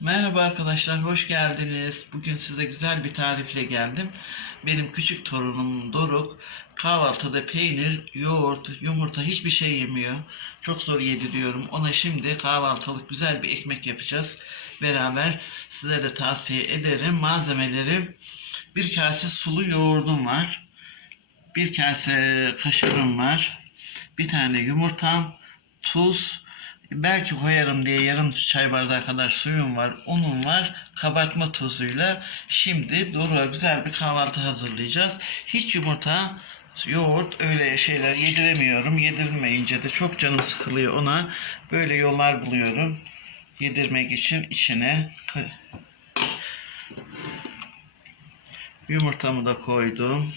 Merhaba arkadaşlar, hoş geldiniz. Bugün size güzel bir tarifle geldim. Benim küçük torunum Doruk kahvaltıda peynir, yoğurt, yumurta hiçbir şey yemiyor. Çok zor yediriyorum. Ona şimdi kahvaltılık güzel bir ekmek yapacağız. Beraber size de tavsiye ederim. Malzemelerim bir kase sulu yoğurdum var. Bir kase kaşarım var. Bir tane yumurtam, tuz, belki koyarım diye yarım çay bardağı kadar suyum var, unum var, kabartma tozuyla. Şimdi Doruk'a güzel bir kahvaltı hazırlayacağız. Hiç yumurta, yoğurt öyle şeyler yediremiyorum. Yedirmeyince de çok canım sıkılıyor ona. Böyle yollar buluyorum. Yedirmek için içine yumurtamı da koydum.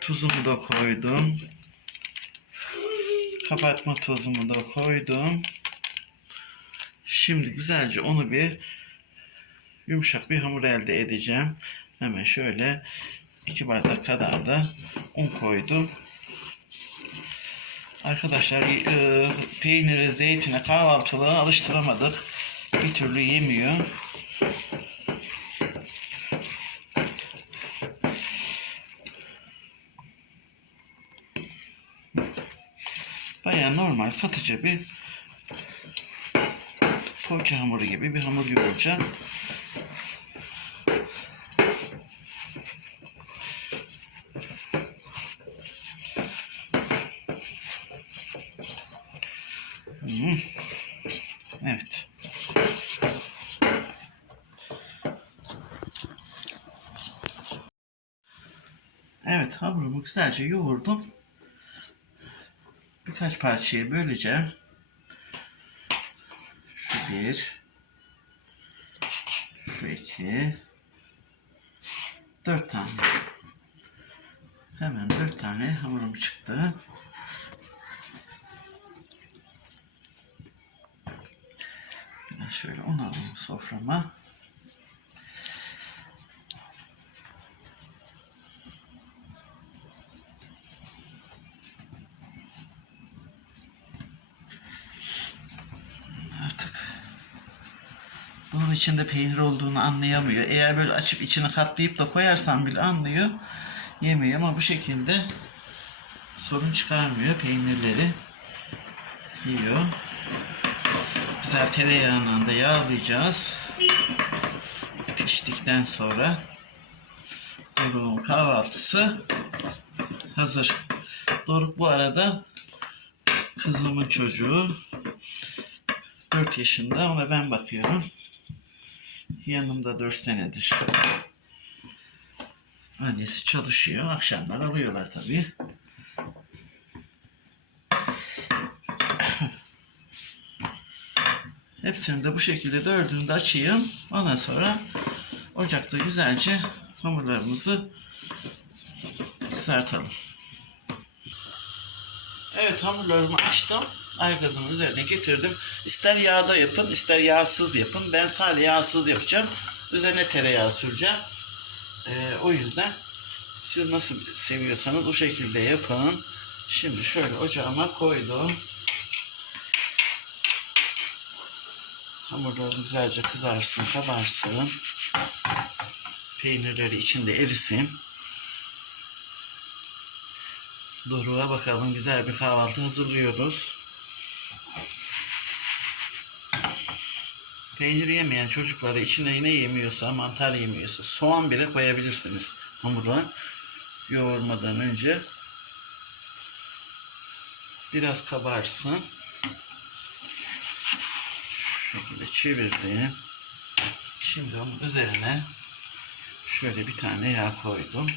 Tuzumu da koydum. Kabartma tozumu da koydum. Şimdi güzelce onu bir yumuşak bir hamur elde edeceğim. Hemen şöyle iki bardak kadar da un koydum. Arkadaşlar e, peyniri, zeytine, kahvaltılığa alıştıramadık. Bir türlü yemiyor. Baya normal katıcı bir poğaça hamuru gibi bir hamur yoğuracağım. Hmm. Evet. Evet hamurumu güzelce yoğurdum. Birkaç parçaya böleceğim. Şu bir. Şu iki. Dört tane. Hemen dört tane hamurum çıktı. Şöyle un alayım soframa. Bunun içinde peynir olduğunu anlayamıyor. Eğer böyle açıp içine katlayıp da koyarsan bile anlıyor. Yemiyor ama bu şekilde sorun çıkarmıyor. Peynirleri yiyor. Güzel tereyağından da yağlayacağız. Piştikten sonra Doruk'un kahvaltısı hazır. Doruk bu arada kızımın çocuğu. 4 yaşında ona ben bakıyorum. Yanımda 4 senedir. Annesi çalışıyor. Akşamlar alıyorlar tabii. Hepsini de bu şekilde dördünü de açayım. Ondan sonra ocakta güzelce hamurlarımızı kızartalım. Evet hamurlarımı açtım. Aygazın üzerine getirdim. İster yağda yapın, ister yağsız yapın. Ben sadece yağsız yapacağım. Üzerine tereyağı süreceğim. Ee, o yüzden siz nasıl seviyorsanız o şekilde yapın. Şimdi şöyle ocağıma koydum. Hamurlarım güzelce kızarsın, kabarsın. Peynirleri içinde erisin. Doruk'a bakalım güzel bir kahvaltı hazırlıyoruz. Peynir yemeyen çocuklara içine ne yemiyorsa, mantar yemiyorsa, soğan bile koyabilirsiniz hamura yoğurmadan önce. Biraz kabarsın. Şu şekilde çevirdim. Şimdi onun üzerine şöyle bir tane yağ koydum.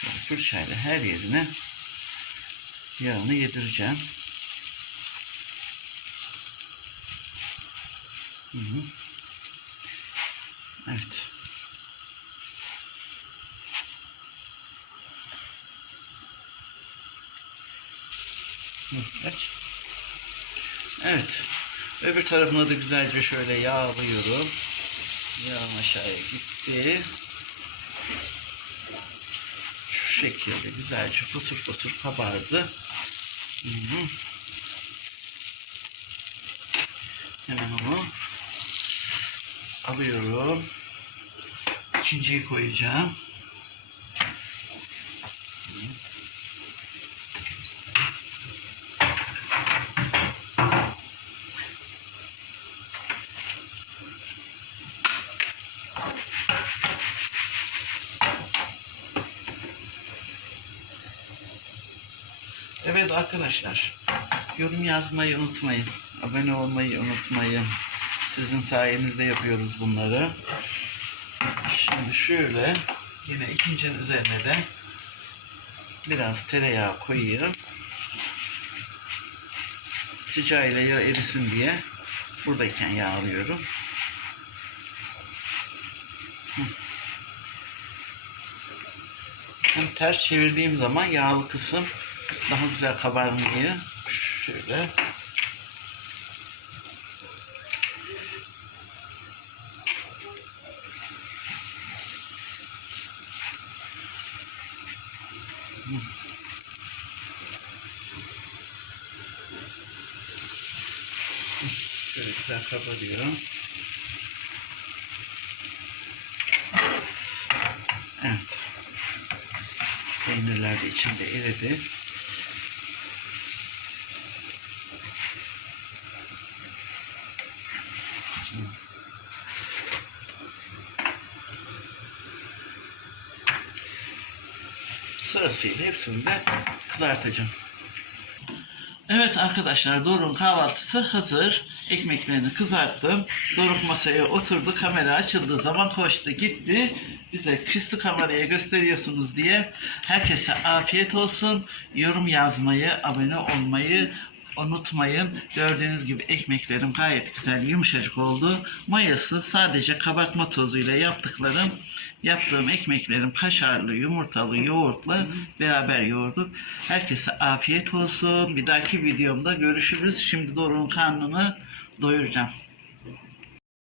Şöyle fırçayla her yerine yağını yedireceğim. Evet. Aç. Evet. Öbür tarafına da güzelce şöyle yağlıyorum. Yağım aşağıya gitti. Şu şekilde güzelce fısır fısır kabardı. Hı hı. Alıyorum. İkinciyi koyacağım. Evet arkadaşlar, yorum yazmayı unutmayın. Abone olmayı unutmayın. Sizin sayenizde yapıyoruz bunları. Şimdi şöyle yine ikincinin üzerine de biraz tereyağı koyayım. Sıcağıyla yağ erisin diye buradayken yağ alıyorum. Hı. Hem ters çevirdiğim zaman yağlı kısım daha güzel kabarmayı şöyle şöyle güzel kabarıyor. Evet. Peynirler de içinde eridi. Sırasıyla hepsini de kızartacağım. Evet arkadaşlar Doruk'un kahvaltısı hazır. Ekmeklerini kızarttım. Doruk masaya oturdu. Kamera açıldığı zaman koştu gitti. Bize küstü kameraya gösteriyorsunuz diye. Herkese afiyet olsun. Yorum yazmayı, abone olmayı unutmayın. Gördüğünüz gibi ekmeklerim gayet güzel yumuşacık oldu. Mayası sadece kabartma tozuyla yaptıklarım. Yaptığım ekmeklerim kaşarlı, yumurtalı, yoğurtlu beraber yoğurduk. Herkese afiyet olsun. Bir dahaki videomda görüşürüz. Şimdi Doruk'un karnını doyuracağım.